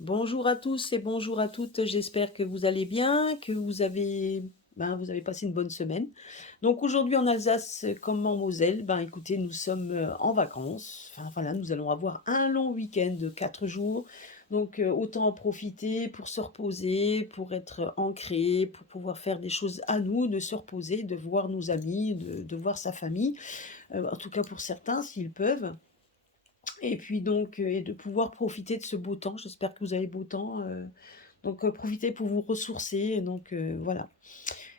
Bonjour à tous et bonjour à toutes. J'espère que vous allez bien, que vous avez passé une bonne semaine. Donc aujourd'hui en Alsace, comme en Moselle, écoutez, nous sommes en vacances. Enfin voilà, nous allons avoir un long week-end de 4 jours. Donc autant en profiter pour se reposer, pour être ancré, pour pouvoir faire des choses à nous, de se reposer, de voir nos amis, de voir sa famille. En tout cas pour certains, s'ils peuvent. Et puis donc, et de pouvoir profiter de ce beau temps. J'espère que vous avez beau temps, donc profitez pour vous ressourcer, donc voilà.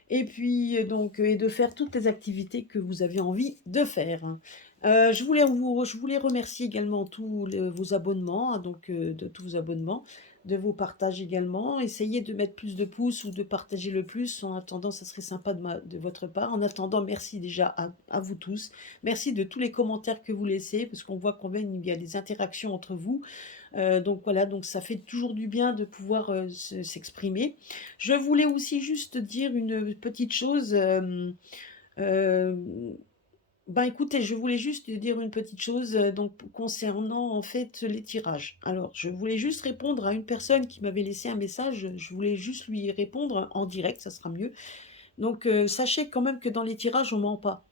Et puis, et de faire toutes les activités que vous avez envie de faire, hein. Je voulais remercier également vos abonnements, hein, de tous vos abonnements, de vos partages également. Essayez de mettre plus de pouces ou de partager le plus. En attendant, ça serait sympa de votre part. En attendant, merci déjà à vous tous. Merci de tous les commentaires que vous laissez, parce qu'on voit combien il y a des interactions entre vous. Donc voilà, donc ça fait toujours du bien de pouvoir s'exprimer. Je voulais aussi juste dire une petite chose. Écoutez, je voulais juste dire une petite chose donc concernant en fait les tirages. Alors, je voulais juste répondre à une personne qui m'avait laissé un message. Je voulais juste lui répondre en direct, ça sera mieux. Donc, sachez quand même que dans les tirages, on ment pas.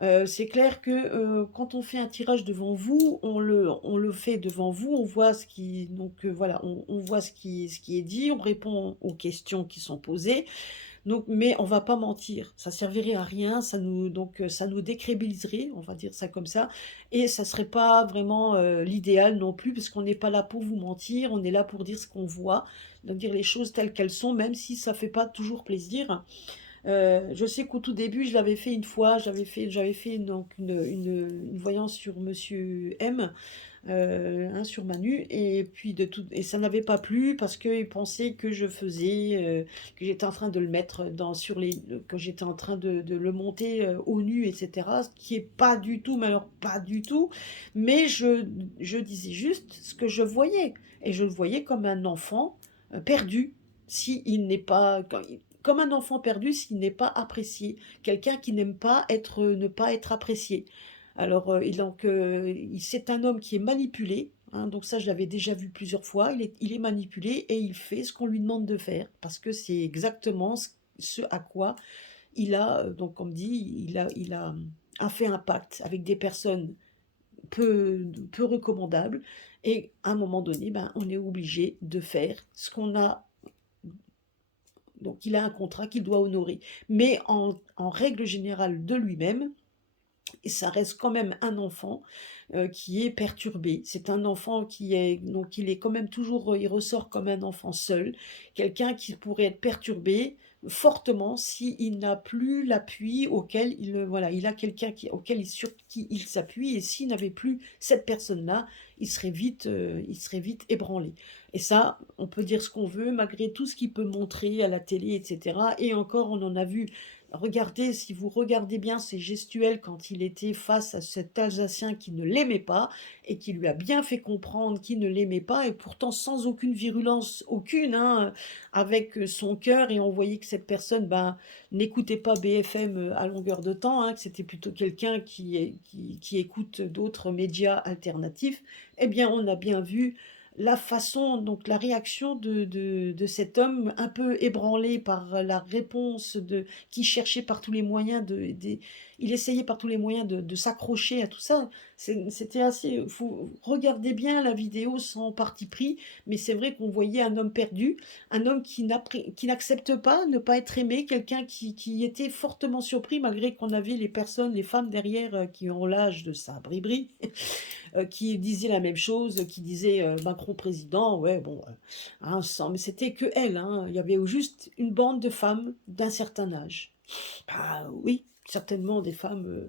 C'est clair que, quand on fait un tirage devant vous, on le fait devant vous, on voit ce qui donc, voilà, on voit ce qui est dit, on répond aux questions qui sont posées. Donc mais on va pas mentir, ça servirait à rien, ça nous décrédibiliserait, on va dire ça comme ça, et ça serait pas vraiment, l'idéal non plus, parce qu'on n'est pas là pour vous mentir, on est là pour dire ce qu'on voit, donc dire les choses telles qu'elles sont, même si ça fait pas toujours plaisir. Je sais qu'au tout début, je l'avais fait une fois, j'avais fait donc une voyance sur Monsieur M, hein, sur Manu, et puis et ça n'avait pas plu parce qu'il pensait que que j'étais en train de le mettre que j'étais en train de le monter, au nu et cetera, ce qui est pas du tout, mais alors pas du tout. Mais je disais juste ce que je voyais, et je le voyais comme un enfant, perdu, s'il n'est pas quand il comme un enfant perdu s'il n'est pas apprécié, quelqu'un qui n'aime pas ne pas être apprécié. Alors, c'est un homme qui est manipulé, hein, donc ça, je l'avais déjà vu plusieurs fois. Il est manipulé et il fait ce qu'on lui demande de faire, parce que c'est exactement ce à quoi donc comme dit, a fait un pacte avec des personnes peu recommandables, et à un moment donné, on est obligé de faire ce qu'on a. Donc il a un contrat qu'il doit honorer, mais en règle générale de lui-même, et ça reste quand même un enfant, qui est perturbé. C'est un enfant il est quand même toujours, il ressort comme un enfant seul, quelqu'un qui pourrait être perturbé fortement s'il n'a plus l'appui auquel voilà, il a quelqu'un sur qui il s'appuie, et s'il n'avait plus cette personne-là, il serait vite ébranlé, et ça, on peut dire ce qu'on veut, malgré tout ce qu'il peut montrer à la télé et cetera, et encore on en a vu. Regardez, si vous regardez bien ses gestuels quand il était face à cet Alsacien qui ne l'aimait pas, et qui lui a bien fait comprendre qu'il ne l'aimait pas, et pourtant sans aucune virulence, aucune, hein, avec son cœur, et on voyait que cette personne, n'écoutait pas BFM à longueur de temps, hein, que c'était plutôt quelqu'un qui écoute d'autres médias alternatifs. Eh bien, on a bien vu la façon, donc la réaction de cet homme un peu ébranlé par la réponse qui cherchait par tous les moyens il essayait par tous les moyens de s'accrocher à tout ça. C'était assez, faut regarder bien la vidéo sans parti pris, mais c'est vrai qu'on voyait un homme perdu, un homme qui n'accepte pas ne pas être aimé, quelqu'un qui était fortement surpris malgré qu'on avait les femmes derrière, qui ont l'âge de sa bribri, qui disaient la même chose, qui disaient, «Macron président, ouais bon, hein, sans», mais c'était que elle, hein. Il y avait juste une bande de femmes d'un certain âge. Bah oui, certainement des femmes,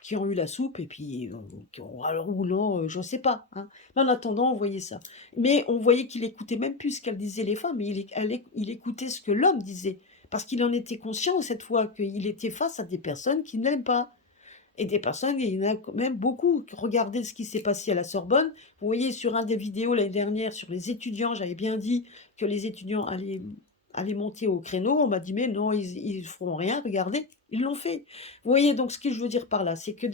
qui ont eu la soupe, et puis, qui ont alors, ou non, je sais pas, hein. Mais en attendant, on voyait ça. Mais on voyait qu'il écoutait même plus ce qu'elles disaient les femmes, mais il écoutait ce que l'homme disait. Parce qu'il en était conscient cette fois qu'il était face à des personnes qui ne l'aiment pas. Et des personnes, il y en a quand même beaucoup. Regardez ce qui s'est passé à la Sorbonne. Vous voyez sur un des vidéos l'année dernière sur les étudiants, j'avais bien dit que les étudiants allaient monter au créneau. On m'a dit: «Mais non, ils feront rien, regardez». Ils l'ont fait. Vous voyez, donc ce que je veux dire par là, c'est que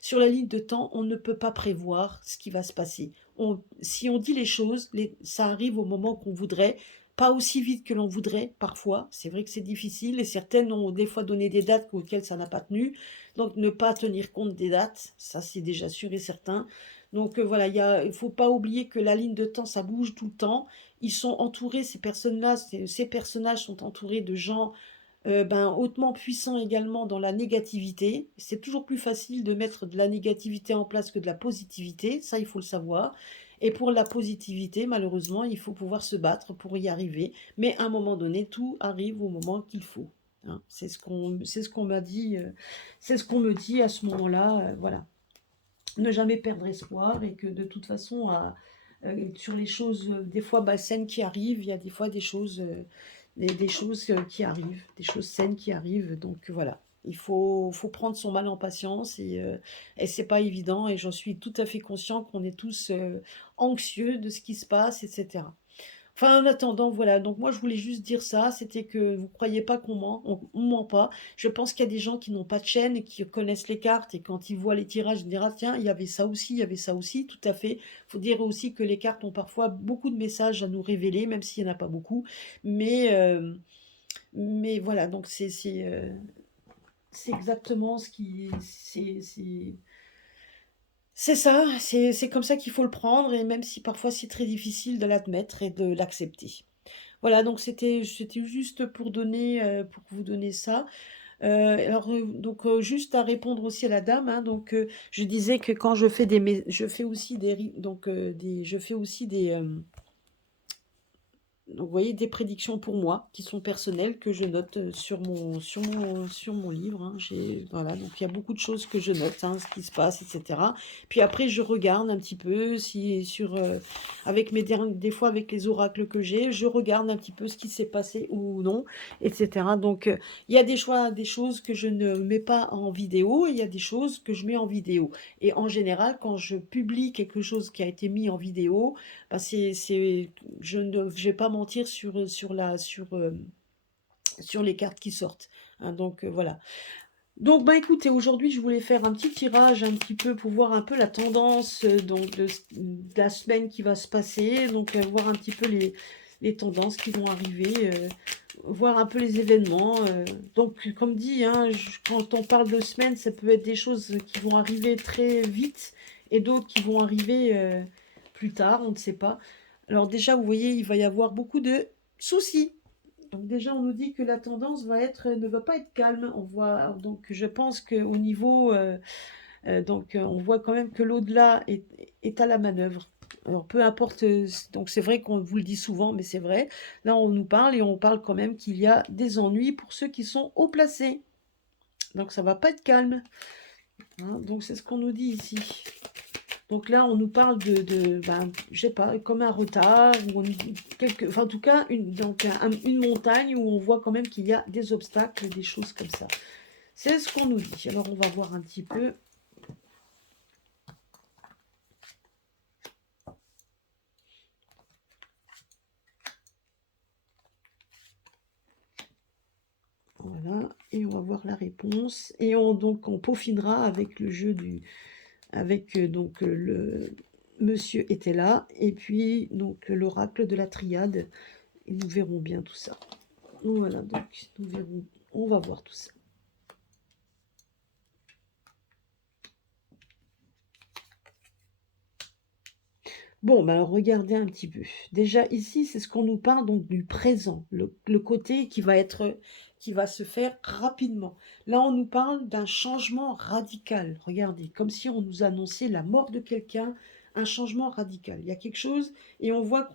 sur la ligne de temps, on ne peut pas prévoir ce qui va se passer. si on dit les choses, ça arrive au moment qu'on voudrait, pas aussi vite que l'on voudrait parfois. C'est vrai que c'est difficile et certaines ont des fois donné des dates auxquelles ça n'a pas tenu. Donc ne pas tenir compte des dates, ça c'est déjà sûr et certain. Donc voilà, il faut pas oublier que la ligne de temps, ça bouge tout le temps. Ils sont entourés, ces personnes-là, ces personnages sont entourés de gens ben, hautement puissants également dans la négativité. C'est toujours plus facile de mettre de la négativité en place que de la positivité, ça il faut le savoir. Et pour la positivité, malheureusement, il faut pouvoir se battre pour y arriver. Mais à un moment donné, tout arrive au moment qu'il faut. Hein. C'est ce qu'on m'a dit, c'est ce qu'on me dit à ce moment-là. Voilà, ne jamais perdre espoir et que de toute façon, sur les choses, des fois bah, saines qui arrivent, il y a des fois des choses qui arrivent, des choses saines qui arrivent. Donc voilà, faut prendre son mal en patience et c'est pas évident. Et j'en suis tout à fait conscient qu'on est tous anxieux de ce qui se passe, etc. Enfin, en attendant, voilà, donc moi je voulais juste dire ça, c'était que vous croyez pas qu'on ment, on ment pas. Je pense qu'il y a des gens qui n'ont pas de chaîne et qui connaissent les cartes et quand ils voient les tirages, ils disent: «Ah tiens, il y avait ça aussi, il y avait ça aussi», tout à fait. Faut dire aussi que les cartes ont parfois beaucoup de messages à nous révéler, même s'il y en a pas beaucoup. Mais, mais voilà, donc c'est exactement ce qui c'est ça, c'est comme ça qu'il faut le prendre et même si parfois c'est très difficile de l'admettre et de l'accepter. Voilà, donc c'était juste pour vous donner ça. Alors, donc juste à répondre aussi à la dame, hein, donc je disais que quand je fais aussi je fais aussi donc vous voyez, des prédictions pour moi, qui sont personnelles, que je note, sur mon livre, hein. Voilà, donc il y a beaucoup de choses que je note, hein, ce qui se passe et cetera. Puis après je regarde un petit peu si avec des fois avec les oracles que j'ai, je regarde un petit peu ce qui s'est passé ou non et cetera. Donc il y a des choses que je ne mets pas en vidéo et il y a des choses que je mets en vidéo et en général, quand je publie quelque chose qui a été mis en vidéo, bah, je ne vais pas mentir sur les cartes qui sortent. Hein, donc voilà. Donc bah écoutez, aujourd'hui je voulais faire un petit tirage un petit peu pour voir un peu la tendance de la semaine qui va se passer. Donc voir un petit peu les tendances qui vont arriver, voir un peu les événements. Donc comme dit, hein, quand on parle de semaine, ça peut être des choses qui vont arriver très vite et d'autres qui vont arriver plus tard, on ne sait pas. Alors déjà, vous voyez, il va y avoir beaucoup de soucis. Donc déjà, on nous dit que la tendance ne va pas être calme. On voit donc, je pense qu'au niveau, on voit quand même que l'au-delà est à la manœuvre. Alors peu importe, donc c'est vrai qu'on vous le dit souvent, mais c'est vrai. Là, on nous parle et on parle quand même qu'il y a des ennuis pour ceux qui sont haut placés. Donc ça va pas être calme. Hein, donc c'est ce qu'on nous dit ici. Donc là, on nous parle ben, je sais pas, comme un retard, ou enfin en tout cas, une montagne où on voit quand même qu'il y a des obstacles, des choses comme ça. C'est ce qu'on nous dit. Alors on va voir un petit peu. Voilà, et on va voir la réponse. Et on peaufinera avec le jeu avec le monsieur était là, et puis donc l'oracle de la triade. Et nous verrons bien tout ça. Voilà, donc nous verrons, on va voir tout ça. Bon, ben alors regardez un petit peu. Déjà ici, c'est ce qu'on nous parle donc du présent, le côté qui va se faire rapidement. Là, on nous parle d'un changement radical. Regardez, comme si on nous annonçait la mort de quelqu'un, un changement radical. Il y a quelque chose et on voit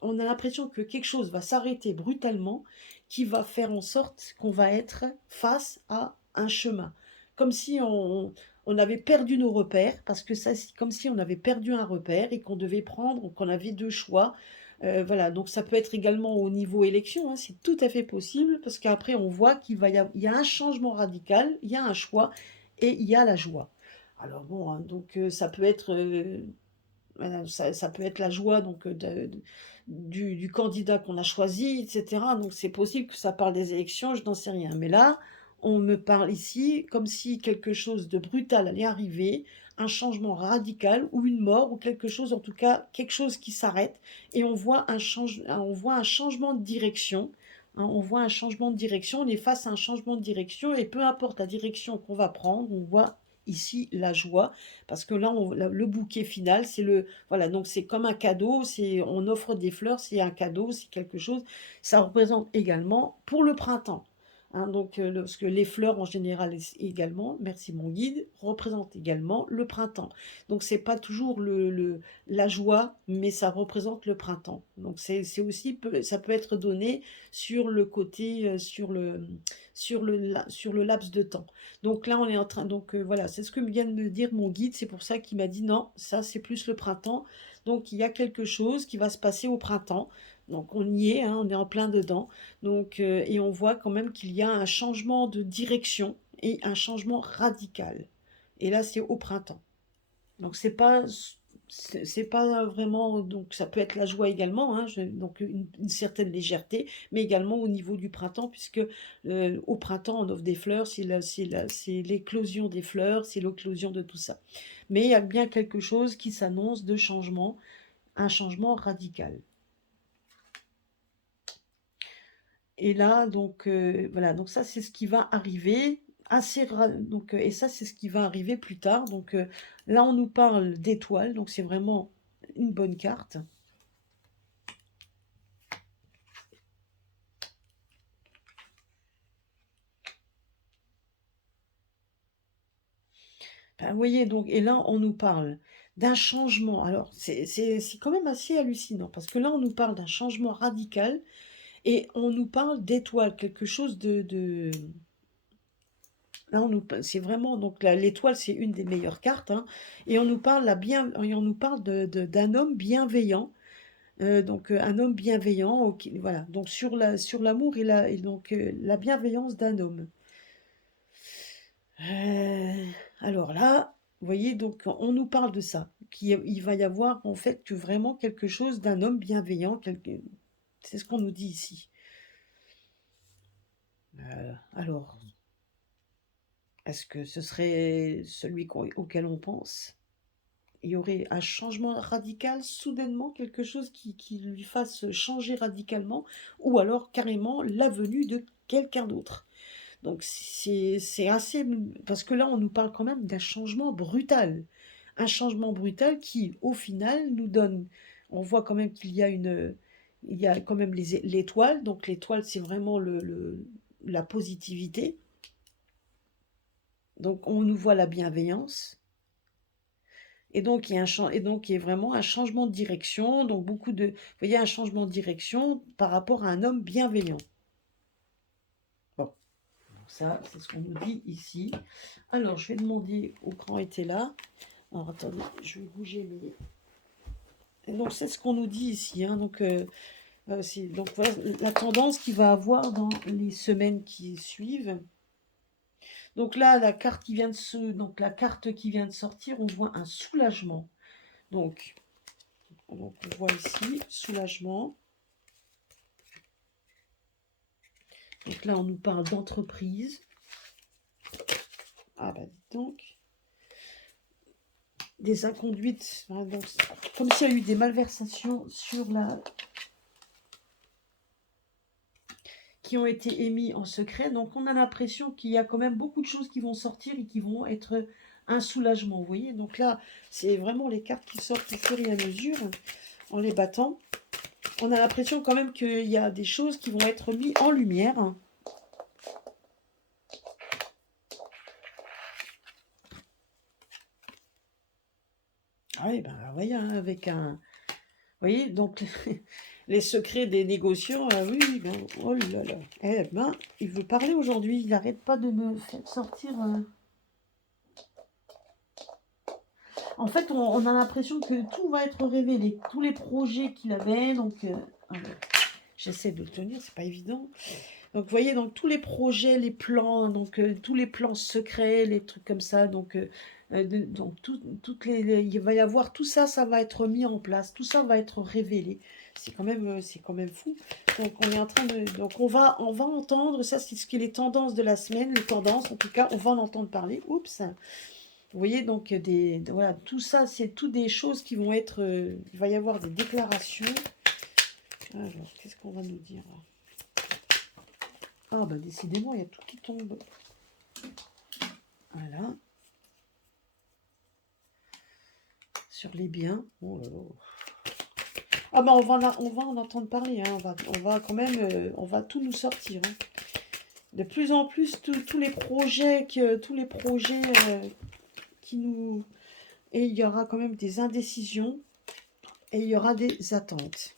on a l'impression que quelque chose va s'arrêter brutalement, qui va faire en sorte qu'on va être face à un chemin. Comme si on avait perdu nos repères, parce que ça, c'est comme si on avait perdu un repère et qu'on devait prendre, qu'on avait deux choix. Voilà, donc ça peut être également au niveau élection, hein, c'est tout à fait possible, parce qu'après on voit il y a un changement radical, il y a un choix et il y a la joie. Alors bon, hein, donc ça peut être voilà, ça peut être la joie donc du candidat qu'on a choisi, etc. Donc c'est possible que ça parle des élections, je n'en sais rien. Mais là, on me parle ici comme si quelque chose de brutal allait arriver, un changement radical ou une mort ou quelque chose, en tout cas quelque chose qui s'arrête et on voit un changement de direction. Hein, on voit un changement de direction, on est face à un changement de direction et peu importe la direction qu'on va prendre, on voit ici la joie parce que là, le bouquet final, c'est le voilà, donc c'est comme un cadeau, on offre des fleurs, c'est un cadeau, c'est quelque chose. Ça représente également pour le printemps. Hein, donc, parce que les fleurs en général également, merci mon guide, représentent également le printemps. Donc c'est pas toujours la joie, mais ça représente le printemps. Donc c'est aussi, ça peut être donné sur le côté, sur le laps de temps. Donc là on est en train, donc voilà, c'est ce que vient de me dire mon guide, c'est pour ça qu'il m'a dit non, ça c'est plus le printemps. Donc il y a quelque chose qui va se passer au printemps. Donc on y est, hein, on est en plein dedans. Donc, et on voit quand même qu'il y a un changement de direction et un changement radical. Et là, c'est au printemps. Donc c'est pas vraiment, donc ça peut être la joie également, hein, donc une certaine légèreté, mais également au niveau du printemps, puisque au printemps on offre des fleurs, c'est l'éclosion des fleurs, c'est l'éclosion de tout ça. Mais il y a bien quelque chose qui s'annonce de changement, un changement radical. Et là, donc voilà, donc ça c'est ce qui va arriver donc et ça c'est ce qui va arriver plus tard. Donc là on nous parle d'étoiles, donc c'est vraiment une bonne carte. Ben, vous voyez, donc, et là on nous parle d'un changement. Alors c'est quand même assez hallucinant parce que là on nous parle d'un changement radical et on nous parle d'étoiles, quelque chose de là, c'est vraiment, donc l'étoile, c'est une des meilleures cartes, hein, et on nous parle, et on nous parle d'un homme bienveillant, donc un homme bienveillant, ok, voilà, donc sur l'amour et donc la bienveillance d'un homme. Euh, alors là, vous voyez, donc on nous parle de ça, qu'il va y avoir en fait que vraiment quelque chose d'un homme bienveillant, c'est ce qu'on nous dit ici. Alors, est-ce que ce serait celui auquel on pense? Il y aurait un changement radical, soudainement, quelque chose qui lui fasse changer radicalement, ou alors carrément la venue de quelqu'un d'autre. Donc c'est assez... Parce que là, on nous parle quand même d'un changement brutal. Un changement brutal qui, au final, nous donne... On voit quand même qu'il y a une... Il y a quand même l'étoile. Donc l'étoile, c'est vraiment la positivité. Donc on nous voit la bienveillance. Et donc, il y a vraiment un changement de direction. Donc, vous voyez, un changement de direction par rapport à un homme bienveillant. Bon, donc ça, c'est ce qu'on nous dit ici. Alors, je vais demander au grand était là. Alors, attendez, je vais bouger mes... Et donc, c'est ce qu'on nous dit ici. Hein. Donc, voilà la tendance qu'il va avoir dans les semaines qui suivent. Donc là, la carte qui vient de sortir, on voit un soulagement. Donc on voit ici, soulagement. Donc là, on nous parle d'entreprise. Ah bah dis donc. Des inconduites. Hein, donc, comme s'il y a eu des malversations qui ont été émis en secret. Donc on a l'impression qu'il y a quand même beaucoup de choses qui vont sortir et qui vont être un soulagement. Vous voyez, donc là, c'est vraiment les cartes qui sortent au fur et à mesure en les battant. On a l'impression quand même qu'il y a des choses qui vont être mises en lumière. Ah oui, ben voyez, hein, avec un... Vous voyez, donc les secrets des négociants, oui, ben, oh là là. Eh ben, il veut parler aujourd'hui, il n'arrête pas de me faire sortir... En fait, on a l'impression que tout va être révélé, tous les projets qu'il avait, donc... j'essaie de le tenir, c'est pas évident. Donc, vous voyez, donc tous les projets, les plans, donc tous les plans secrets, les trucs comme ça, donc Donc il va y avoir tout ça, ça va être mis en place, tout ça va être révélé. C'est quand même fou. Donc on est en train de, donc on va entendre ça, c'est ce qui est les tendances de la semaine, les tendances en tout cas, on va en entendre parler. Oups. Vous voyez donc voilà, tout ça, c'est tout des choses qui vont être, il va y avoir des déclarations. Alors qu'est-ce qu'on va nous dire là? Ah bah décidément, il y a tout qui tombe. Voilà. Sur les biens. Oh là là. Ah bah on va en entendre parler, hein. On va quand même, on va tout nous sortir, hein. De plus en plus, tous les projets, qui nous... Et il y aura quand même des indécisions et il y aura des attentes.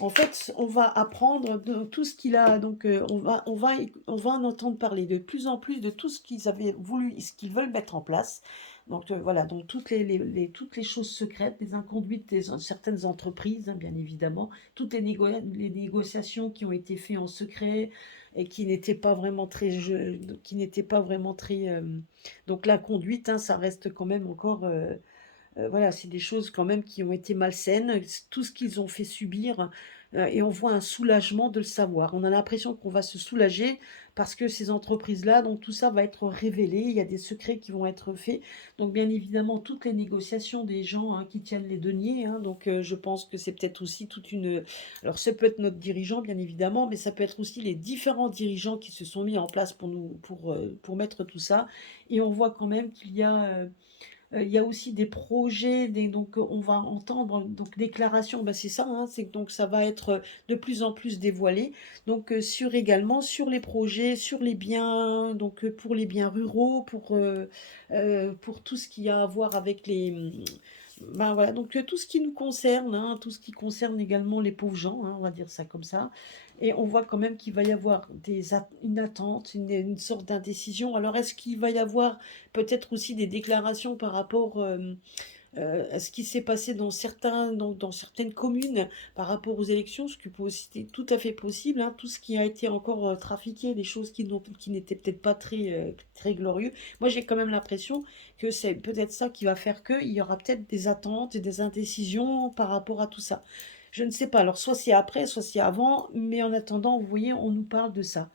En fait, on va apprendre de tout ce qu'il a, donc on va en entendre parler de plus en plus de tout ce qu'ils avaient voulu, ce qu'ils veulent mettre en place. Donc voilà, donc toutes les choses secrètes, les inconduites des certaines entreprises, hein, bien évidemment, toutes les négociations qui ont été faites en secret et qui n'étaient pas vraiment très, qui n'étaient pas vraiment très, donc la conduite, hein, ça reste quand même encore voilà, c'est des choses quand même qui ont été malsaines, tout ce qu'ils ont fait subir, et on voit un soulagement de le savoir. On a l'impression qu'on va se soulager parce que ces entreprises-là, donc tout ça va être révélé, il y a des secrets qui vont être faits. Donc bien évidemment, toutes les négociations des gens, hein, qui tiennent les deniers, hein, donc je pense que c'est peut-être aussi toute une... Alors ça peut être notre dirigeant, bien évidemment, mais ça peut être aussi les différents dirigeants qui se sont mis en place pour mettre tout ça. Et on voit quand même qu'il y a... il y a aussi des projets, donc on va entendre donc déclaration, ben c'est ça, hein, c'est donc ça va être de plus en plus dévoilé. Donc sur également sur les projets, sur les biens, donc pour les biens ruraux, pour tout ce qui a à voir avec ben voilà, donc tout ce qui nous concerne, hein, tout ce qui concerne également les pauvres gens, hein, on va dire ça comme ça. Et on voit quand même qu'il va y avoir une attente, une sorte d'indécision. Alors est-ce qu'il va y avoir peut-être aussi des déclarations par rapport à ce qui s'est passé dans certaines communes par rapport aux élections, ce qui peut aussi être tout à fait possible, hein, tout ce qui a été encore trafiqué, des choses qui n'étaient peut-être pas très glorieux. Moi, j'ai quand même l'impression que c'est peut-être ça qui va faire qu'il y aura peut-être des attentes et des indécisions par rapport à tout ça. Je ne sais pas. Alors, soit c'est après, soit c'est avant, mais en attendant, vous voyez, on nous parle de ça.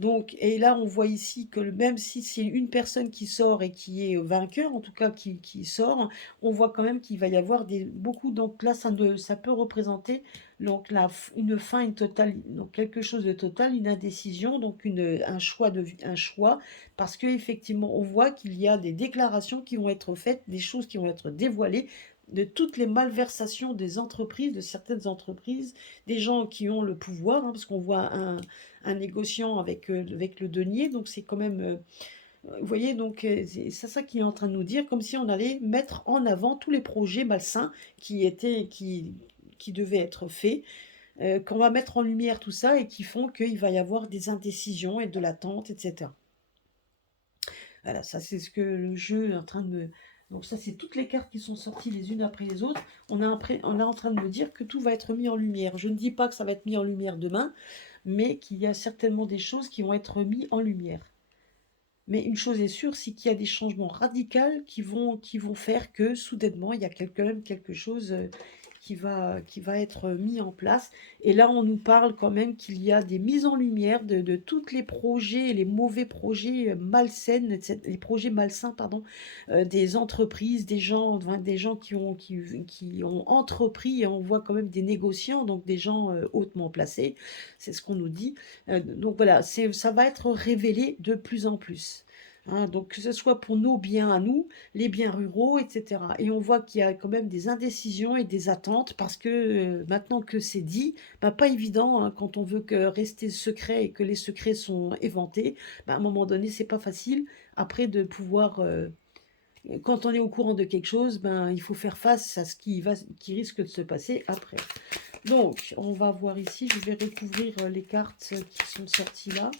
Donc, et là, on voit ici que même si c'est une personne qui sort et qui est vainqueur, en tout cas qui sort, on voit quand même qu'il va y avoir beaucoup. Donc là, ça peut représenter donc une fin, une totale, donc quelque chose de total, une indécision, donc un choix, parce que effectivement, on voit qu'il y a des déclarations qui vont être faites, des choses qui vont être dévoilées de toutes les malversations des entreprises, de certaines entreprises, des gens qui ont le pouvoir, hein, parce qu'on voit un négociant avec le denier, donc c'est quand même, vous voyez, donc c'est ça qui est en train de nous dire, comme si on allait mettre en avant tous les projets malsains qui devaient être faits, qu'on va mettre en lumière tout ça et qui font qu'il va y avoir des indécisions et de l'attente, etc. Voilà, ça c'est ce que le jeu est en train de me... Donc ça c'est toutes les cartes qui sont sorties les unes après les autres. On est en train de me dire que tout va être mis en lumière. Je ne dis pas que ça va être mis en lumière demain, mais qu'il y a certainement des choses qui vont être mises en lumière. Mais une chose est sûre, c'est qu'il y a des changements radicaux qui vont faire que soudainement, il y a quand même quelque chose qui va être mis en place. Et là, on nous parle quand même qu'il y a des mises en lumière de tous les projets, les mauvais projets malsains, les projets malsains, pardon, des entreprises, des gens, enfin, des gens qui ont entrepris, et on voit quand même des négociants, donc des gens hautement placés, c'est ce qu'on nous dit. Donc voilà, ça va être révélé de plus en plus. Hein, donc que ce soit pour nos biens à nous, les biens ruraux, etc. Et on voit qu'il y a quand même des indécisions et des attentes parce que maintenant que c'est dit, bah, pas évident, hein, quand on veut rester secret et que les secrets sont éventés, bah, à un moment donné, c'est pas facile après de pouvoir... quand on est au courant de quelque chose, ben, il faut faire face à ce qui risque de se passer après. Donc, on va voir ici, je vais recouvrir les cartes qui sont sorties là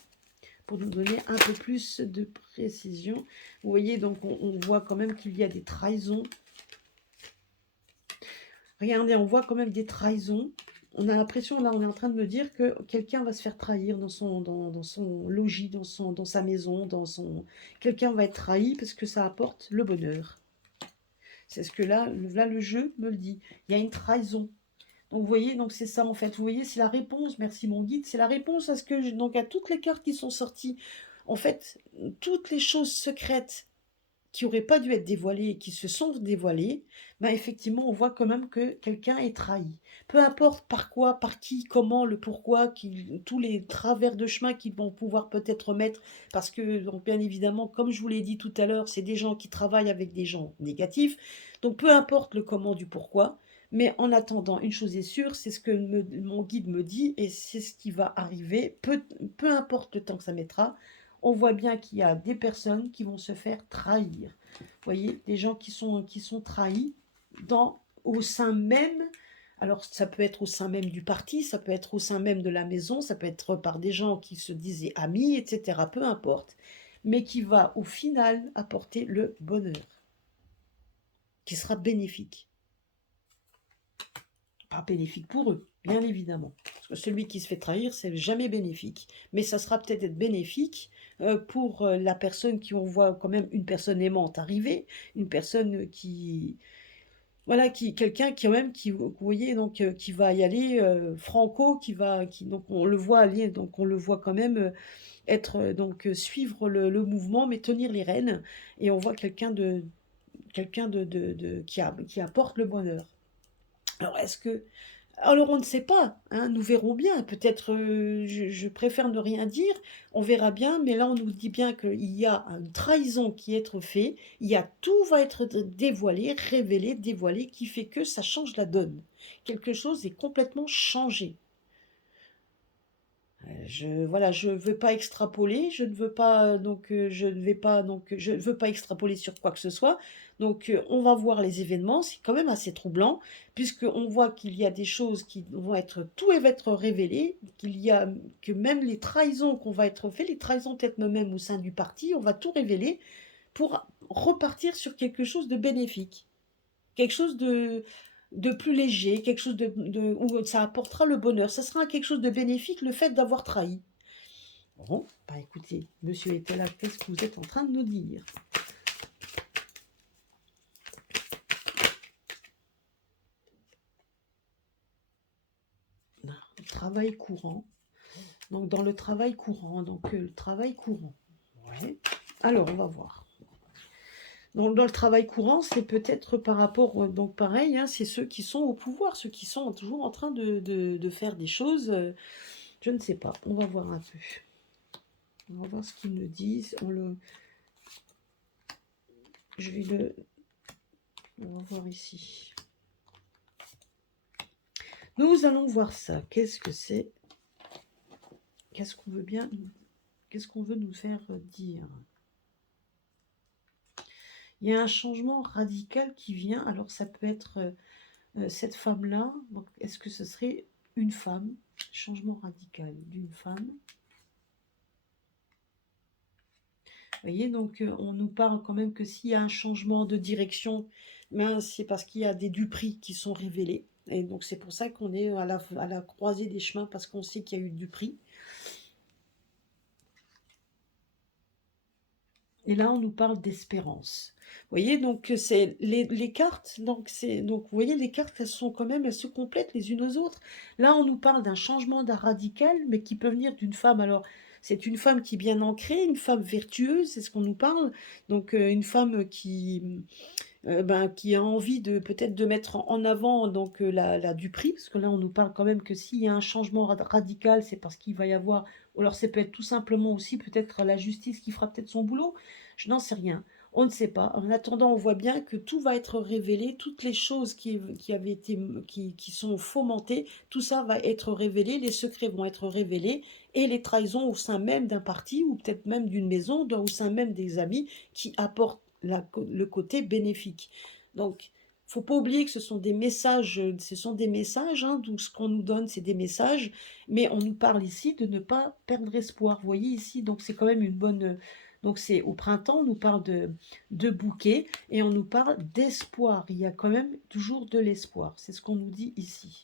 pour nous donner un peu plus de précision. Vous voyez, donc on voit quand même qu'il y a des trahisons. Regardez, on voit quand même des trahisons. on a l'impression, là, on est en train de me dire que quelqu'un va se faire trahir dans son logis, dans sa maison, quelqu'un va être trahi parce que ça apporte le bonheur. C'est ce que là, le jeu me le dit. Il y a une trahison. Donc, vous voyez, donc c'est ça, en fait. Vous voyez, c'est la réponse, merci mon guide, c'est la réponse à donc à toutes les cartes qui sont sorties. En fait, toutes les choses secrètes qui n'auraient pas dû être dévoilées et qui se sont dévoilées, ben effectivement, on voit quand même que quelqu'un est trahi. Peu importe par quoi, par qui, comment, le pourquoi, tous les travers de chemin qu'ils vont pouvoir peut-être mettre, parce que, donc, bien évidemment, comme je vous l'ai dit tout à l'heure, c'est des gens qui travaillent avec des gens négatifs, donc peu importe le comment du pourquoi, mais en attendant, une chose est sûre, c'est ce que mon guide me dit, et c'est ce qui va arriver, peu importe le temps que ça mettra, on voit bien qu'il y a des personnes qui vont se faire trahir. Vous voyez, des gens qui sont trahis au sein même, alors ça peut être au sein même du parti, ça peut être au sein même de la maison, ça peut être par des gens qui se disaient amis, etc., peu importe, mais qui va au final apporter le bonheur, qui sera bénéfique. Pas bénéfique pour eux, bien évidemment. Parce que celui qui se fait trahir, c'est jamais bénéfique. Mais ça sera peut-être être bénéfique pour la personne qui, on voit quand même une personne aimante arriver, une personne qui, voilà, quelqu'un qui quand même, vous voyez, donc qui va y aller franco, donc on le voit aller, donc on le voit quand même être, donc suivre le mouvement, mais tenir les rênes, et on voit qui apporte le bonheur. Alors, alors on ne sait pas, hein, nous verrons bien. Peut-être, je préfère ne rien dire, on verra bien, mais là on nous dit bien qu'il y a une trahison qui est faite, tout va être dévoilé, révélé, dévoilé, qui fait que ça change la donne. Quelque chose est complètement changé. Voilà, je veux pas extrapoler, je ne veux pas je ne veux pas extrapoler sur quoi que ce soit. Donc, on va voir les événements. C'est quand même assez troublant, puisqu'on voit qu'il y a des choses tout va être révélé, que même les trahisons qu'on va être faites, les trahisons peut-être même au sein du parti, on va tout révéler pour repartir sur quelque chose de bénéfique, quelque chose de plus léger, quelque chose où ça apportera le bonheur. Ça sera quelque chose de bénéfique, le fait d'avoir trahi. Bon, bah écoutez, monsieur était là, qu'est-ce que vous êtes en train de nous dire? Travail courant. Donc, dans le travail courant, le travail courant. Ouais. Alors, on va voir. Donc, dans le travail courant, c'est peut-être par rapport, donc pareil, hein, c'est ceux qui sont au pouvoir, ceux qui sont toujours en train de faire des choses, je ne sais pas, on va voir un peu. On va voir ce qu'ils nous disent. On va voir ici. Nous allons voir ça. Qu'est-ce que c'est? Qu'est-ce qu'on veut nous faire dire? Il y a un changement radical qui vient. Alors, ça peut être cette femme-là. Est-ce que ce serait une femme? Changement radical d'une femme. Vous voyez, donc on nous parle quand même que s'il y a un changement de direction, ben, c'est parce qu'il y a des duperies qui sont révélés. Et donc c'est pour ça qu'on est à la croisée des chemins, parce qu'on sait qu'il y a eu du prix. Et là, on nous parle d'espérance. Vous voyez, donc c'est les cartes, donc vous voyez, les cartes, elles se complètent les unes aux autres. Là, on nous parle d'un changement d'un radical, mais qui peut venir d'une femme. Alors, c'est une femme qui est bien ancrée, une femme vertueuse, c'est ce qu'on nous parle. Donc, une femme qui a envie de peut-être de mettre en avant donc la duperie, parce que là, on nous parle quand même que s'il y a un changement radical, c'est parce qu'il va y avoir, ou alors ça peut être tout simplement aussi peut-être la justice qui fera peut-être son boulot, je n'en sais rien. On ne sait pas. En attendant, on voit bien que tout va être révélé, toutes les choses qui sont fomentées, tout ça va être révélé, les secrets vont être révélés, et les trahisons au sein même d'un parti, ou peut-être même d'une maison, au sein même des amis, qui apportent le côté bénéfique. Donc, faut pas oublier que ce sont des messages, hein, donc ce qu'on nous donne, c'est des messages, mais on nous parle ici de ne pas perdre espoir. Vous voyez ici, donc c'est quand même une bonne. Donc c'est au printemps, on nous parle de bouquet et on nous parle d'espoir. Il y a quand même toujours de l'espoir. C'est ce qu'on nous dit ici.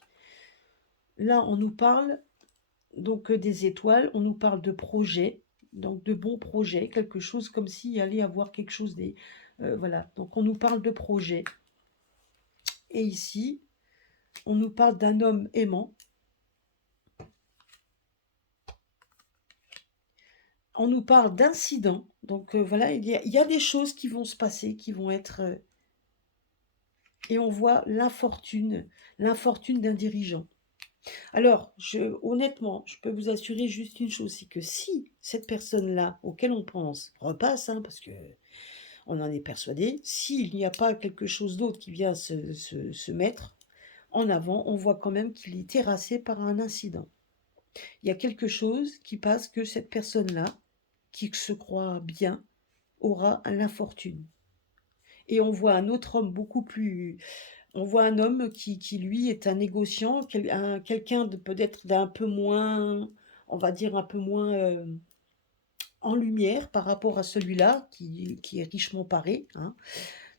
Là, on nous parle donc des étoiles, on nous parle de projets, donc de bons projets, quelque chose comme s'il allait avoir quelque chose des... voilà, donc on nous parle de projets. Et ici, on nous parle d'un homme aimant. On nous parle d'incidents. Donc voilà, il y a des choses qui vont se passer, qui vont être... et on voit l'infortune d'un dirigeant. Alors, honnêtement, je peux vous assurer juste une chose, c'est que si cette personne-là, auquel on pense, repasse, hein, parce que on en est persuadé, s'il n'y a pas quelque chose d'autre qui vient se mettre en avant, on voit quand même qu'il est terrassé par un incident. Il y a quelque chose qui passe que cette personne-là, qui se croit bien, aura l'infortune. Et on voit un autre homme beaucoup plus... On voit un homme qui lui, est un négociant, quelqu'un de peut-être d'un peu moins, on va dire un peu moins en lumière par rapport à celui-là, qui est richement paré, hein.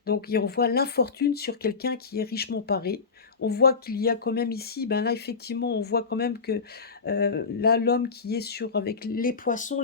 Donc on voit l'infortune sur quelqu'un qui est richement paré. On voit qu'il y a quand même ici, ben là effectivement, on voit quand même que là l'homme qui est sur avec les poissons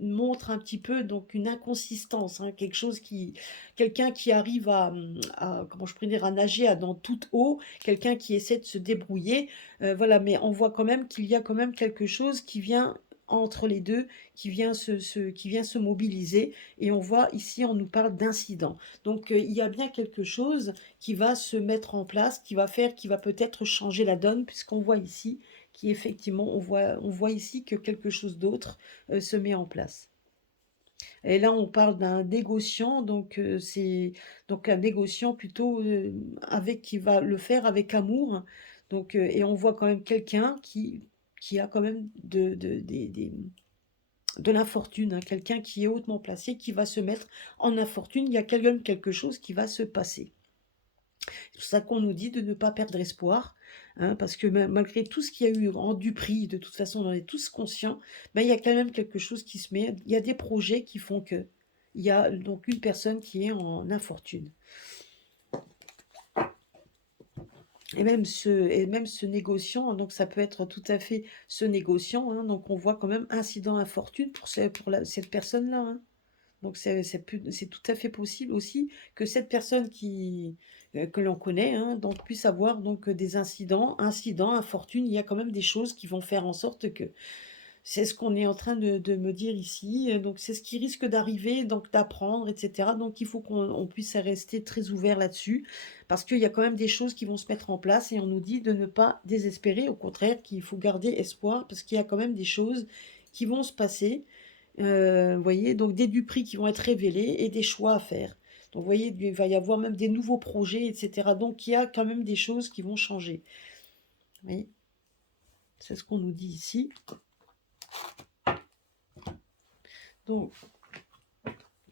montrent un petit peu donc une inconsistance, hein, quelque chose qui, quelqu'un qui arrive comment je pourrais dire, à nager dans toute eau, quelqu'un qui essaie de se débrouiller, voilà. Mais on voit quand même qu'il y a quand même quelque chose qui vient entre les deux, qui vient se mobiliser. Et on voit ici, on nous parle d'incident. Donc il y a bien quelque chose qui va se mettre en place, qui va peut-être changer la donne, puisqu'on voit ici qu'effectivement, on voit ici que quelque chose d'autre se met en place. Et là, on parle d'un négociant, donc c'est donc un négociant plutôt avec qui va le faire avec amour. Donc et on voit quand même quelqu'un qui a quand même de l'infortune, hein, quelqu'un qui est hautement placé, qui va se mettre en infortune, il y a quand même quelque chose qui va se passer. C'est pour ça qu'on nous dit de ne pas perdre espoir, hein, parce que malgré tout ce qu'il y a eu en Dupri, de toute façon on en est tous conscients, ben, il y a quand même quelque chose qui se met, il y a des projets qui font que, il y a donc une personne qui est en infortune. Et même ce négociant, donc ça peut être tout à fait ce négociant, hein, donc on voit quand même incident infortune pour cette personne-là, hein. Donc c'est tout à fait possible aussi que cette personne que l'on connaît, hein, donc puisse avoir donc des incidents, infortunes. Il y a quand même des choses qui vont faire en sorte que c'est ce qu'on est en train de me dire ici. Donc c'est ce qui risque d'arriver, donc d'apprendre, etc. Donc il faut qu'on puisse rester très ouvert là-dessus, parce qu'il y a quand même des choses qui vont se mettre en place et on nous dit de ne pas désespérer. Au contraire, qu'il faut garder espoir, parce qu'il y a quand même des choses qui vont se passer. Vous voyez, donc des dupris qui vont être révélés et des choix à faire. Donc vous voyez, il va y avoir même des nouveaux projets, etc. Donc il y a quand même des choses qui vont changer. Vous voyez, c'est ce qu'on nous dit ici. Donc,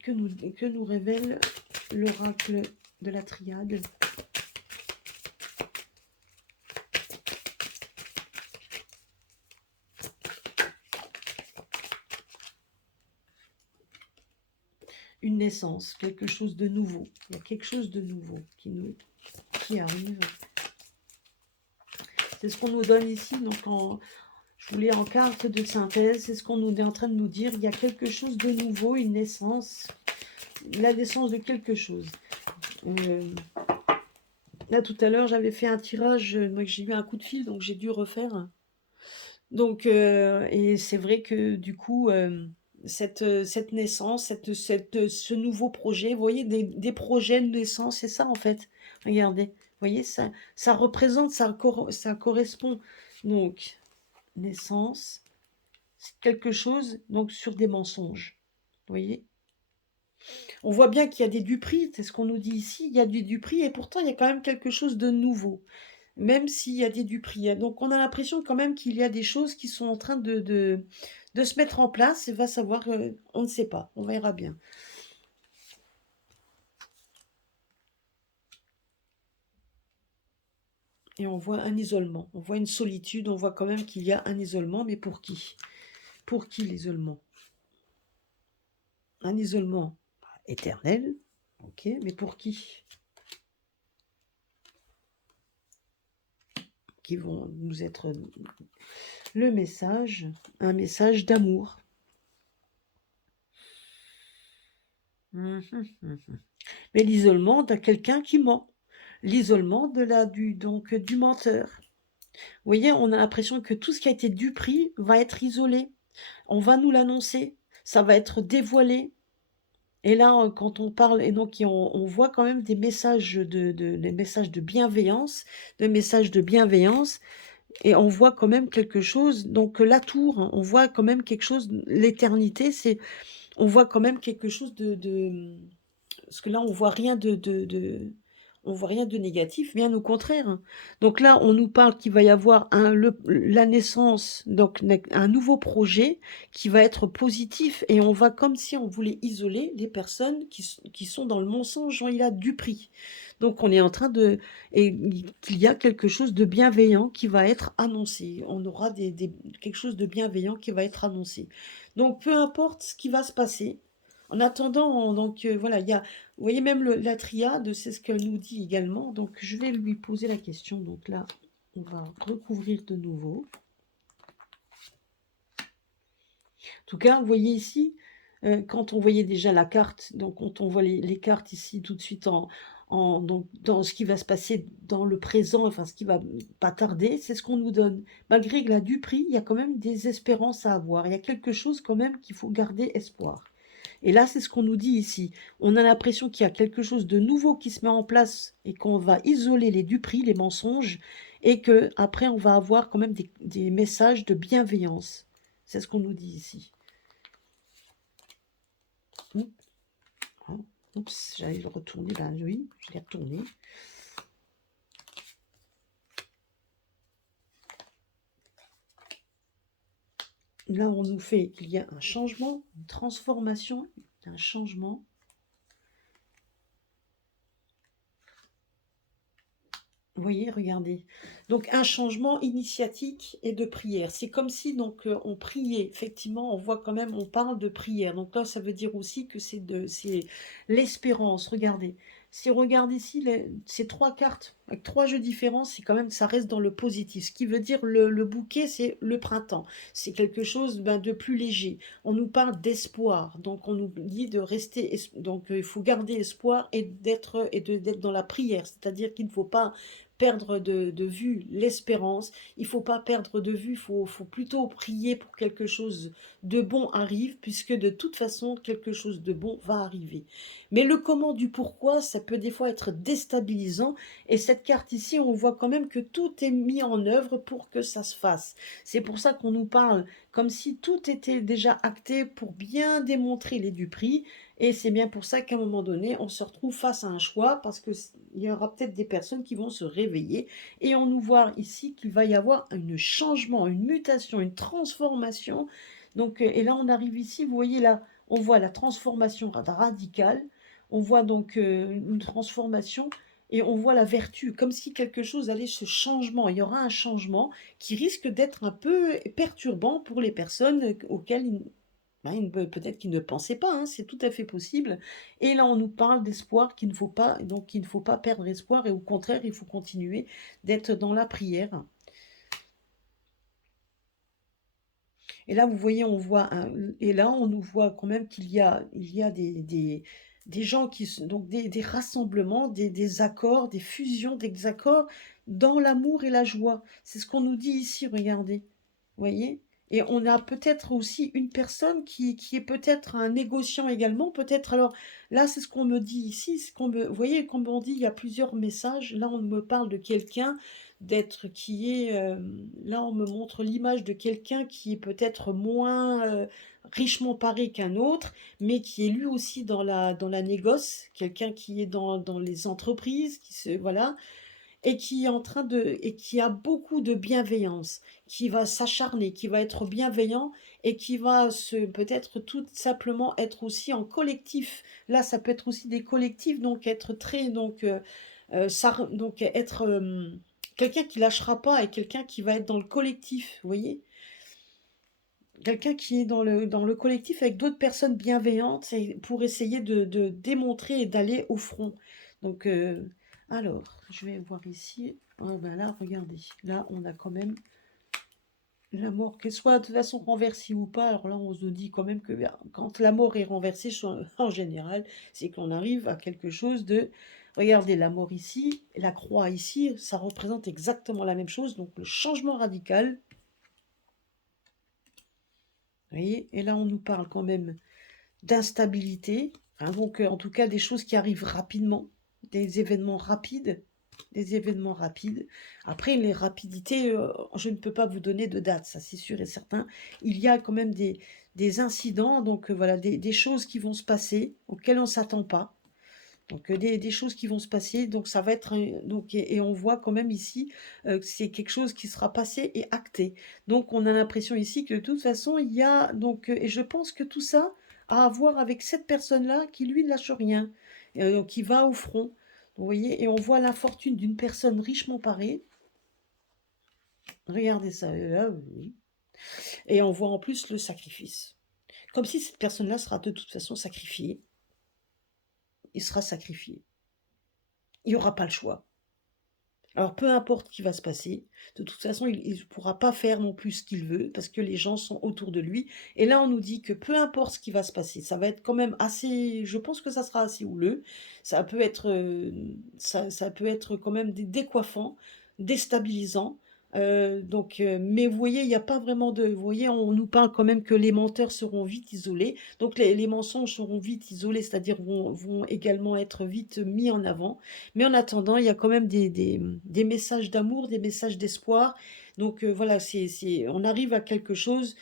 que nous révèle l'oracle de la triade? Une naissance, quelque chose de nouveau. Il y a quelque chose de nouveau qui arrive. C'est ce qu'on nous donne ici. Donc, je voulais en carte de synthèse, c'est ce qu'on nous est en train de nous dire. Il y a quelque chose de nouveau, une naissance, la naissance de quelque chose. Là, tout à l'heure, j'avais fait un tirage, moi j'ai eu un coup de fil, donc j'ai dû refaire. Donc, et c'est vrai que du coup, cette naissance, ce nouveau projet, vous voyez, des projets de naissance, c'est ça en fait. Regardez, vous voyez, ça représente, ça correspond. Donc, naissance, c'est quelque chose donc sur des mensonges. Vous voyez? On voit bien qu'il y a des duperies, c'est ce qu'on nous dit ici, il y a du duperie et pourtant il y a quand même quelque chose de nouveau, même s'il y a des duperies. Donc on a l'impression quand même qu'il y a des choses qui sont en train de se mettre en place et va savoir, on ne sait pas, on verra bien. Et on voit un isolement, on voit une solitude, on voit quand même qu'il y a un isolement, mais pour qui? Pour qui l'isolement? Un isolement éternel, ok, mais pour qui? Ok, qui vont nous être le message, un message d'amour. Mais l'isolement de quelqu'un qui ment. L'isolement du menteur. Vous voyez, on a l'impression que tout ce qui a été du prix va être isolé. On va nous l'annoncer, ça va être dévoilé. Et là, quand on parle, et donc on voit quand même des messages des messages de bienveillance, et on voit quand même quelque chose. Donc la tour, hein, on voit quand même quelque chose. L'éternité, on voit quand même quelque chose parce que là, on voit rien on voit rien de négatif, bien au contraire, hein. Donc là, on nous parle qu'il va y avoir la naissance, donc un nouveau projet qui va être positif, et on va comme si on voulait isoler les personnes qui sont dans le mensonge, genre il a du prix. Donc on est en train et qu'il y a quelque chose de bienveillant qui va être annoncé. On aura quelque chose de bienveillant qui va être annoncé. Donc peu importe ce qui va se passer. En attendant, donc voilà, vous voyez même la triade, c'est ce qu'elle nous dit également. Donc je vais lui poser la question. Donc là, on va recouvrir de nouveau. En tout cas, vous voyez ici, quand on voyait déjà la carte, donc quand on voit les cartes ici tout de suite donc, dans ce qui va se passer dans le présent, enfin ce qui va pas tarder, c'est ce qu'on nous donne. Malgré que là du prix, il y a quand même des espérances à avoir. Il y a quelque chose quand même qu'il faut garder espoir. Et là, c'est ce qu'on nous dit ici. On a l'impression qu'il y a quelque chose de nouveau qui se met en place et qu'on va isoler les duperies, les mensonges, et que après on va avoir quand même des messages de bienveillance. C'est ce qu'on nous dit ici. Oups, j'allais le retourner. Ben oui, je l'ai retourné. Là, on nous fait qu'il y a un changement, une transformation, un changement. Vous voyez, regardez. Donc un changement initiatique et de prière. C'est comme si donc on priait. Effectivement, on voit quand même, on parle de prière. Donc là, ça veut dire aussi que c'est l'espérance. Regardez. Si on regarde ici ces trois cartes avec trois jeux différents, c'est quand même ça reste dans le positif. Ce qui veut dire le bouquet, c'est le printemps. C'est quelque chose de plus léger. On nous parle d'espoir. Donc on nous dit de rester. Donc il faut garder espoir et d'être dans la prière. C'est-à-dire qu'il ne faut pas perdre de vue l'espérance, il ne faut pas perdre de vue, faut plutôt prier pour que quelque chose de bon arrive, puisque de toute façon, quelque chose de bon va arriver. Mais le comment du pourquoi, ça peut des fois être déstabilisant, et cette carte ici, on voit quand même que tout est mis en œuvre pour que ça se fasse. C'est pour ça qu'on nous parle comme si tout était déjà acté pour bien démontrer les duperies, et c'est bien pour ça qu'à un moment donné, on se retrouve face à un choix, parce qu'il y aura peut-être des personnes qui vont se réveiller, et on nous voit ici qu'il va y avoir un changement, une mutation, une transformation. Donc, et là, on arrive ici, vous voyez là, on voit la transformation radicale, on voit donc une transformation, et on voit la vertu, comme si quelque chose allait, ce changement, il y aura un changement qui risque d'être un peu perturbant pour les personnes auxquelles peut-être qu'ils ne pensaient pas, hein, c'est tout à fait possible. Et là, on nous parle d'espoir, qu'il ne faut pas perdre espoir, et au contraire, il faut continuer d'être dans la prière. Et là, vous voyez, et là, on nous voit quand même il y a des gens donc des rassemblements, des accords, des fusions, des accords dans l'amour et la joie. C'est ce qu'on nous dit ici, regardez. Vous voyez? Et on a peut-être aussi une personne qui est peut-être un négociant également, peut-être. Alors là, c'est ce qu'on me dit ici. Vous voyez, comme on dit, il y a plusieurs messages. Là, on me parle de quelqu'un là, on me montre l'image de quelqu'un qui est peut-être moins richement paré qu'un autre, mais qui est lui aussi dans la négoce, quelqu'un qui est dans les entreprises, voilà, et qui est et qui a beaucoup de bienveillance, qui va s'acharner, qui va être bienveillant, et qui va peut-être tout simplement être aussi en collectif. Là, ça peut être aussi des collectifs, donc être très, donc être quelqu'un qui lâchera pas, et quelqu'un qui va être dans le collectif, vous voyez? Quelqu'un qui est dans le collectif avec d'autres personnes bienveillantes, pour essayer de démontrer et d'aller au front. Donc, Alors, je vais voir ici. Ah ben là, regardez. Là, on a quand même la mort, qu'elle soit de toute façon renversée ou pas. Alors là, on se dit quand même que quand la mort est renversée, en général, c'est qu'on arrive à quelque chose de... Regardez, la mort ici, la croix ici, ça représente exactement la même chose. Donc, le changement radical. Vous voyez, et là, on nous parle quand même d'instabilité. Hein, donc, en tout cas, des choses qui arrivent rapidement, des événements rapides. Des événements rapides. Après, les rapidités, je ne peux pas vous donner de date, ça c'est sûr et certain. Il y a quand même des incidents, donc voilà, des choses qui vont se passer auxquelles on ne s'attend pas. Donc des choses qui vont se passer, donc ça va être donc et on voit quand même ici que c'est quelque chose qui sera passé et acté. Donc on a l'impression ici que de toute façon il y a donc et je pense que tout ça a à voir avec cette personne-là qui lui ne lâche rien, qui va au front. Vous voyez, et on voit l'infortune d'une personne richement parée. Regardez ça, là, oui. Et on voit en plus le sacrifice. Comme si cette personne-là sera de toute façon sacrifiée. Il sera sacrifié. Il n'y aura pas le choix. Alors, peu importe ce qui va se passer, de toute façon, il ne pourra pas faire non plus ce qu'il veut parce que les gens sont autour de lui. Et là, on nous dit que peu importe ce qui va se passer, ça va être quand même assez, je pense que ça sera assez houleux. Ça peut être quand même décoiffant, déstabilisant. Mais vous voyez, il n'y a pas vraiment de. Vous voyez, on nous parle quand même que les menteurs seront vite isolés. Donc, les mensonges seront vite isolés, c'est-à-dire vont également être vite mis en avant. Mais en attendant, il y a quand même des messages d'amour, des messages d'espoir. Donc voilà, on arrive à quelque chose,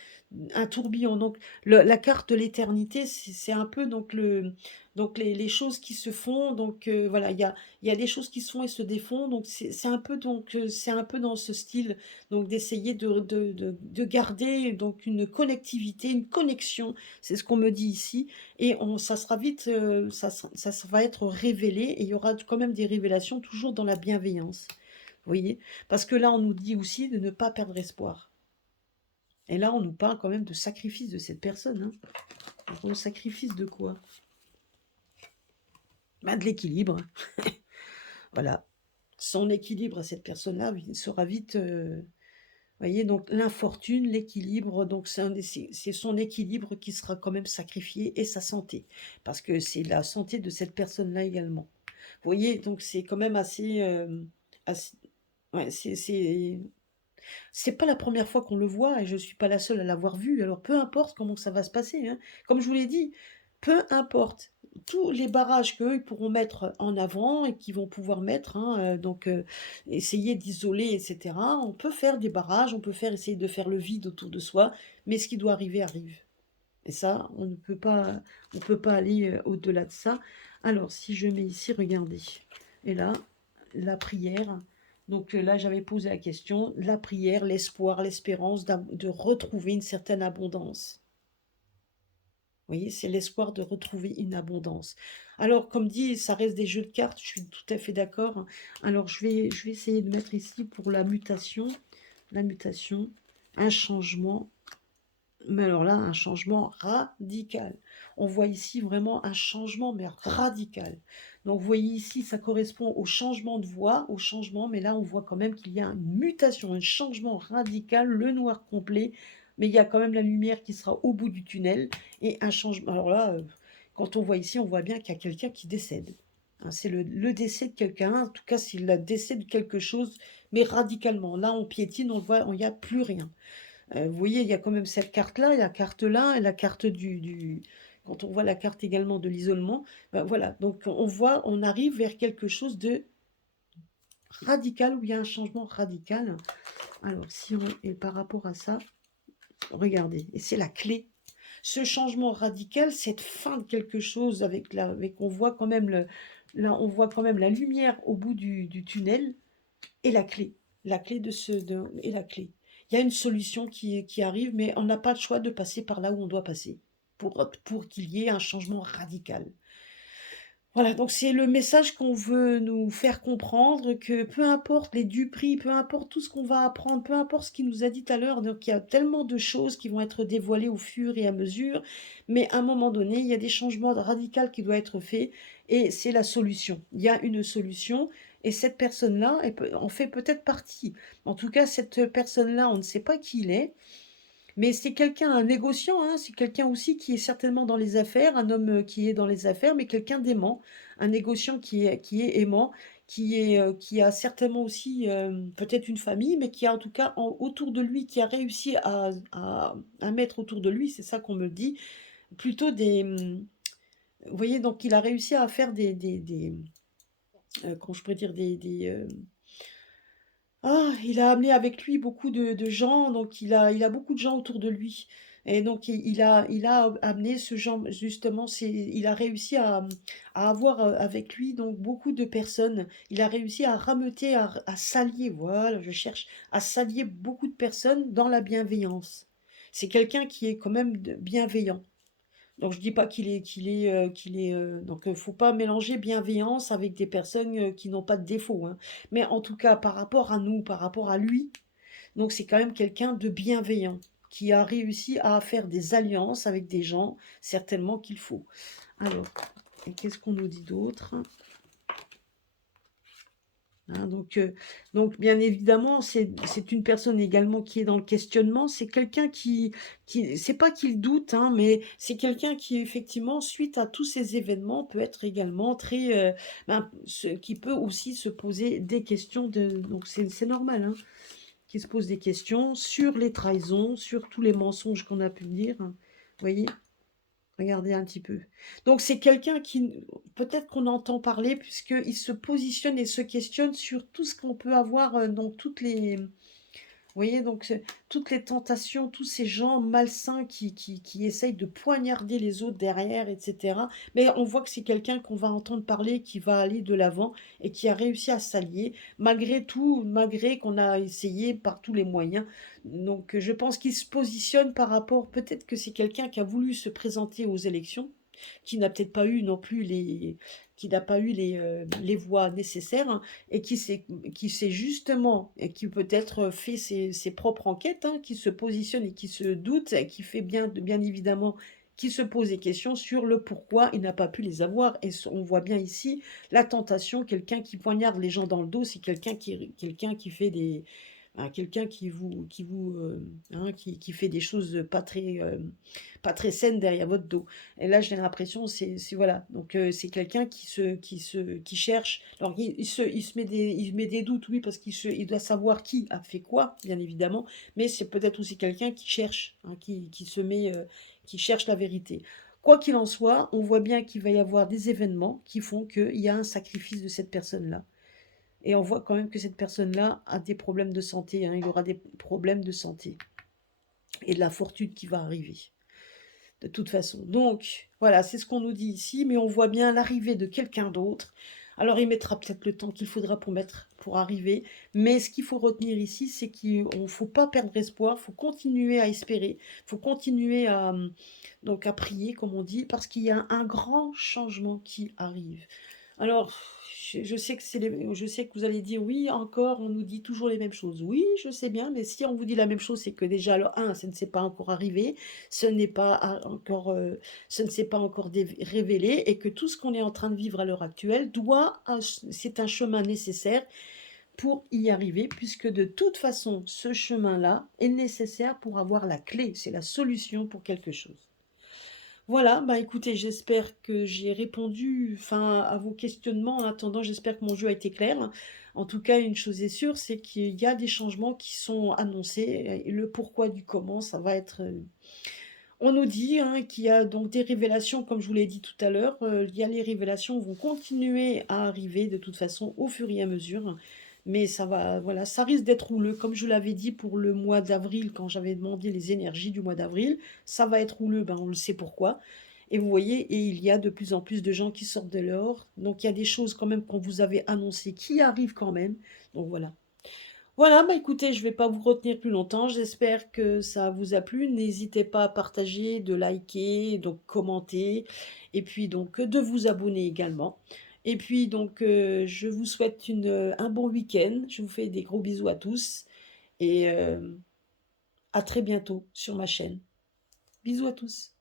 un tourbillon. Donc la carte de l'éternité, c'est un peu donc les choses qui se font. Donc voilà, il y a des choses qui se font et se défont. Donc c'est un peu dans ce style. Donc d'essayer de garder donc une connectivité, une connexion. C'est ce qu'on me dit ici. Et ça sera vite, ça va être révélé et il y aura quand même des révélations toujours dans la bienveillance. Vous voyez? Parce que là, on nous dit aussi de ne pas perdre espoir. Et là, on nous parle quand même de sacrifice de cette personne. Hein. Le sacrifice de quoi? Ben, de l'équilibre. Voilà. Son équilibre à cette personne-là sera vite. Voyez, donc l'infortune, l'équilibre, donc c'est son équilibre qui sera quand même sacrifié et sa santé. Parce que c'est la santé de cette personne-là également. Vous voyez, donc c'est quand même assez ouais, c'est pas la première fois qu'on le voit et je suis pas la seule à l'avoir vu. Alors peu importe comment ça va se passer, hein. Comme je vous l'ai dit, peu importe. Tous les barrages qu'eux ils pourront mettre en avant et qu'ils vont pouvoir mettre, hein, essayer d'isoler, etc. On peut faire des barrages, on peut essayer de faire le vide autour de soi, mais ce qui doit arriver arrive. Et ça, on peut pas aller au-delà de ça. Alors, si je mets ici, regardez. Et là, la prière. Donc là, j'avais posé la question, la prière, l'espoir, l'espérance de retrouver une certaine abondance. Vous voyez, c'est l'espoir de retrouver une abondance. Alors, comme dit, ça reste des jeux de cartes, je suis tout à fait d'accord. Alors, je vais essayer de mettre ici pour la mutation, un changement. Mais alors là, un changement radical. On voit ici vraiment un changement, mais radical. Donc, vous voyez ici, ça correspond au changement de voix, au changement, mais là, on voit quand même qu'il y a une mutation, un changement radical, le noir complet, mais il y a quand même la lumière qui sera au bout du tunnel, et un changement. Alors là, quand on voit ici, on voit bien qu'il y a quelqu'un qui décède. Hein, c'est le décès de quelqu'un, en tout cas, c'est le décès de quelque chose, mais radicalement. Là, on piétine, on voit, il n'y a plus rien. Vous voyez, il y a quand même cette carte-là, et la carte là, et la carte quand on voit la carte également de l'isolement, ben voilà, donc on voit, on arrive vers quelque chose de radical, où il y a un changement radical. Alors, si on est par rapport à ça, regardez, et c'est la clé. Ce changement radical, cette fin de quelque chose on voit quand même là, on voit quand même la lumière au bout du tunnel, et la clé et la clé. Il y a une solution qui arrive, mais on n'a pas le choix de passer par là où on doit passer pour qu'il y ait un changement radical. Voilà, donc c'est le message qu'on veut nous faire comprendre, que peu importe les duperies, peu importe tout ce qu'on va apprendre, peu importe ce qu'il nous a dit tout à l'heure, donc il y a tellement de choses qui vont être dévoilées au fur et à mesure, mais à un moment donné, il y a des changements radicaux qui doivent être faits, et c'est la solution. Il y a une solution, et cette personne-là en fait peut-être partie. En tout cas, cette personne-là, on ne sait pas qui il est, mais c'est quelqu'un, un négociant, hein, c'est quelqu'un aussi qui est certainement dans les affaires, un homme, qui est dans les affaires, mais quelqu'un d'aimant, un négociant qui est aimant, qui a certainement aussi, peut-être une famille, mais qui a en tout cas autour de lui, qui a réussi à mettre autour de lui, c'est ça qu'on me dit, plutôt vous voyez, donc il a réussi à faire comment je pourrais dire, il a amené avec lui beaucoup de gens, donc il a beaucoup de gens autour de lui et donc il a amené ce genre justement, il a réussi à avoir, avec lui donc beaucoup de personnes. Il a réussi à rameuter, à s'allier, voilà, je cherche, à s'allier beaucoup de personnes dans la bienveillance. C'est quelqu'un qui est quand même bienveillant. Donc je dis pas donc faut pas mélanger bienveillance avec des personnes, qui n'ont pas de défaut, hein. Mais en tout cas, par rapport à nous, par rapport à lui, donc c'est quand même quelqu'un de bienveillant, qui a réussi à faire des alliances avec des gens, certainement qu'il faut. Alors, et qu'est-ce qu'on nous dit d'autre? Hein, donc bien évidemment, c'est une personne également qui est dans le questionnement. C'est quelqu'un c'est pas qu'il doute, hein, mais c'est quelqu'un qui effectivement, suite à tous ces événements, peut être également très, qui peut aussi se poser des questions donc c'est normal, hein, qui se pose des questions sur les trahisons, sur tous les mensonges qu'on a pu dire, hein. Vous voyez? Regardez un petit peu. Donc c'est quelqu'un qui, peut-être qu'on entend parler puisqu'il se positionne et se questionne sur tout ce qu'on peut avoir, donc vous voyez, donc toutes les tentations, tous ces gens malsains qui essayent de poignarder les autres derrière, etc. Mais on voit que c'est quelqu'un qu'on va entendre parler, qui va aller de l'avant et qui a réussi à s'allier, malgré tout, malgré qu'on a essayé par tous les moyens. Donc je pense qu'il se positionne par rapport, peut-être que c'est quelqu'un qui a voulu se présenter aux élections, qui n'a peut-être pas eu non plus qui n'a pas eu les voix nécessaires, hein, et qui s'est justement, et qui peut-être fait ses propres enquêtes, hein, qui se positionne et qui se doute, et qui fait bien évidemment, qui se pose des questions sur le pourquoi il n'a pas pu les avoir. Et on voit bien ici la tentation, quelqu'un qui poignarde les gens dans le dos, c'est quelqu'un qui fait quelqu'un qui fait des choses pas très saines derrière votre dos. Et là, j'ai l'impression, voilà. Donc, c'est quelqu'un qui cherche. Alors, il se met des doutes, oui, parce il doit savoir qui a fait quoi, bien évidemment. Mais c'est peut-être aussi quelqu'un qui cherche, hein, qui cherche la vérité. Quoi qu'il en soit, on voit bien qu'il va y avoir des événements qui font qu'il y a un sacrifice de cette personne-là. Et on voit quand même que cette personne-là a des problèmes de santé, hein, il aura des problèmes de santé et de la fortune qui va arriver, de toute façon. Donc, voilà, c'est ce qu'on nous dit ici, mais on voit bien l'arrivée de quelqu'un d'autre. Alors, il mettra peut-être le temps qu'il faudra pour arriver, mais ce qu'il faut retenir ici, c'est qu'il ne faut pas perdre espoir, il faut continuer à espérer, il faut continuer donc à prier, comme on dit, parce qu'il y a un grand changement qui arrive. Alors, je sais je sais que vous allez dire: «Oui, encore, on nous dit toujours les mêmes choses». Oui, je sais bien, mais si on vous dit la même chose, c'est que déjà, alors ça ne s'est pas encore arrivé, ce n'est pas encore, ce ne s'est pas encore révélé, et que tout ce qu'on est en train de vivre à l'heure actuelle c'est un chemin nécessaire pour y arriver, puisque de toute façon, ce chemin-là est nécessaire pour avoir la clé, c'est la solution pour quelque chose. Voilà, bah écoutez, j'espère que j'ai répondu, enfin, à vos questionnements. En attendant, j'espère que mon jeu a été clair. En tout cas, une chose est sûre, c'est qu'il y a des changements qui sont annoncés, et le pourquoi du comment, ça va être. On nous dit, hein, qu'il y a donc des révélations, comme je vous l'ai dit tout à l'heure. Il y a les révélations vont continuer à arriver de toute façon au fur et à mesure. Mais ça va, voilà, ça risque d'être houleux. Comme je l'avais dit pour le mois d'avril, quand j'avais demandé les énergies du mois d'avril, ça va être houleux, ben on le sait pourquoi. Et vous voyez, et il y a de plus en plus de gens qui sortent de l'or. Donc il y a des choses quand même qu'on vous avait annoncées qui arrivent quand même. Donc voilà. Voilà, bah écoutez, je vais pas vous retenir plus longtemps. J'espère que ça vous a plu. N'hésitez pas à partager, de liker, donc commenter, et puis donc de vous abonner également. Et puis donc je vous souhaite un bon week-end. Je vous fais des gros bisous à tous, et à très bientôt sur ma chaîne. Bisous à tous.